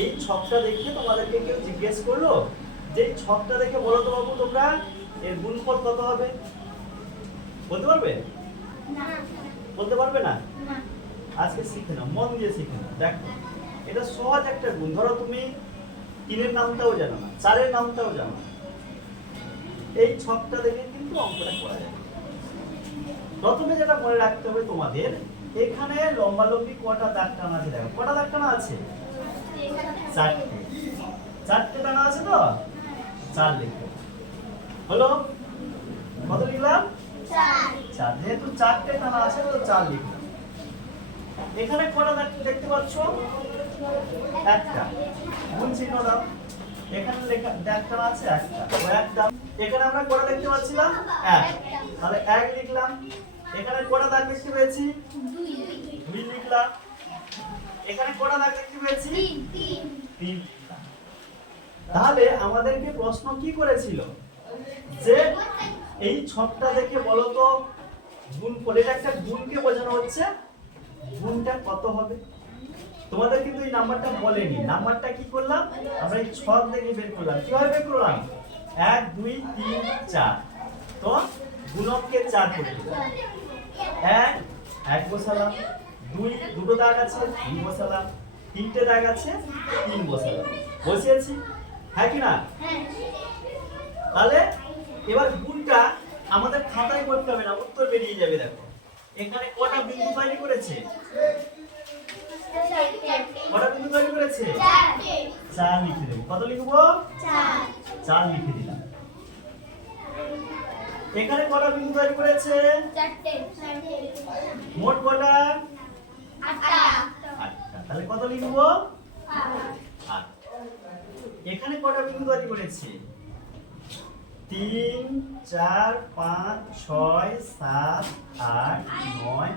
এই ছকটা দেখে তোমাদেরকে কেউ জিজ্ঞেস করল যে ছকটা দেখে বলো তো বাবু তোমরা এর গুণফল কত হবে? বলতে পারবে? বলতে পারবে না। আজকে শিখে নাও মন দিয়ে শিখে নাও। দেখো এটা সহজ একটা গুণ। ধরো তুমি তিনের নামটাও জানো না চারের নামটাও জানো না। এই ছকটা দেখে কিন্তু অঙ্কটা করা যায়। প্রথমে যেটা মনে রাখতে হবে তোমাদের এখানে লম্বালম্বি কটা দাগ টানা আছে দেখো। কটা দাগ টানা আছে? চারটে চারটে টানা আছে তো? চার লিখো। হলো? কত লিখলাম? চার। যেহেতু চারটে টানা আছে, তো চার লিখলাম। এখানে কটা দেখতে পাচ্ছ? একটা। গুণ চিহ্ন দাও। এখানে লেখা আছে একটা। ও এক এখানে আমরা কটা দেখতে পাচ্ছিলাম? এক। তাহলে এক লিখলাম। এখানে কটা দাগ দেখতে পেয়েছি? দুই লিখলাম। এখানে কটা দাগ দেখতে পেয়েছি? তিন তাহলে আমাদেরকে প্রশ্ন কি করেছিল? যে এই ছকটা দেখে বলো তো গুণ এটা একটা গুণকে বোঝানো হচ্ছে গুণটা কত হবে? তোমাদের কিন্তু এই নাম্বারটা বলেনি। নাম্বারটা কি করলাম? আমরা এই ছক দেখে বের করলাম। কীভাবে বের করলাম? এক দুই তিন চার। তো গুণককে চার করে দিলাম। এক এক বসালাম। দুই, দুটো দাগ আছে দুই বসালাম। তিনটে দাগ আছে, তিন বসালাম। বসিয়েছি হ্যাঁ কি না? তাহলে এবার গুণটা আমাদের খাতায় করতে হবে না, উত্তর বেরিয়ে যাবে দেখো। এখানে কটা বিন্দু তৈরি করেছে? কটা বিন্দু তৈরি করেছে? চার লিখে দেবো। কত লিখব? চার লিখে দিলাম। এখানে কটা বিন্দু তৈরি করেছে? মোট কটা? আট। এখানে কটা বিন্দু তৈরি করেছে? তিন চার পাঁচ ছয় সাত আট নয়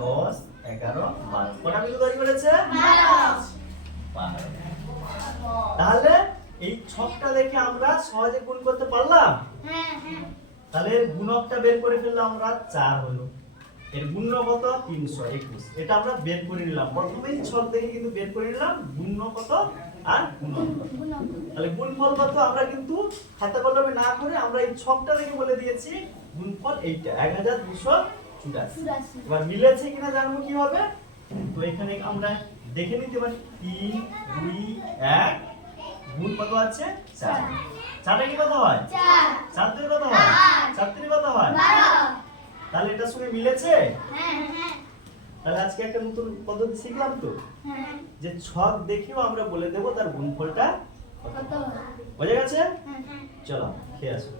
দশ এগারো বারো। কটা বিন্দু তৈরি করেছে তাহলে এই ছকটা দেখে আমরা সহজে গুণ করতে পারলাম? তাহলে গুণকটা বের করে ফেললাম আমরা চার হলো। এর গুণ্য কত তিনশো একুশ। এটা আমরা বের করে নিলাম। প্রথমেই ছক দেখে কিন্তু বের করে নিলাম গুণ্য কত আর কত তাহলে গুণফল কত? আমরা কিন্তু খাতা কলমে না করে আমরা এই ছকটা দেখে বলে দিয়েছি গুণফল এইটা এক হাজার দুশো চুরাশি। এবার মিলেছে কিনা জানব কীভাবে তো এখানে আমরা দেখে নিতে পারি তিন দুই এক গুণ কত আছে? চার। চারটা কি কত হয়? চার। থেকে কত হয়? আট। চার কত হয়? তাহলে এটার সঙ্গে মিলেছে? তাহলে আজকে একটা নতুন পদ্ধতি শিখলাম তো? যে ছক দেখেও আমরা বলে দেবো তার গুণফলটা কত? বোঝা গেছে? চলো খেয়ে আসো।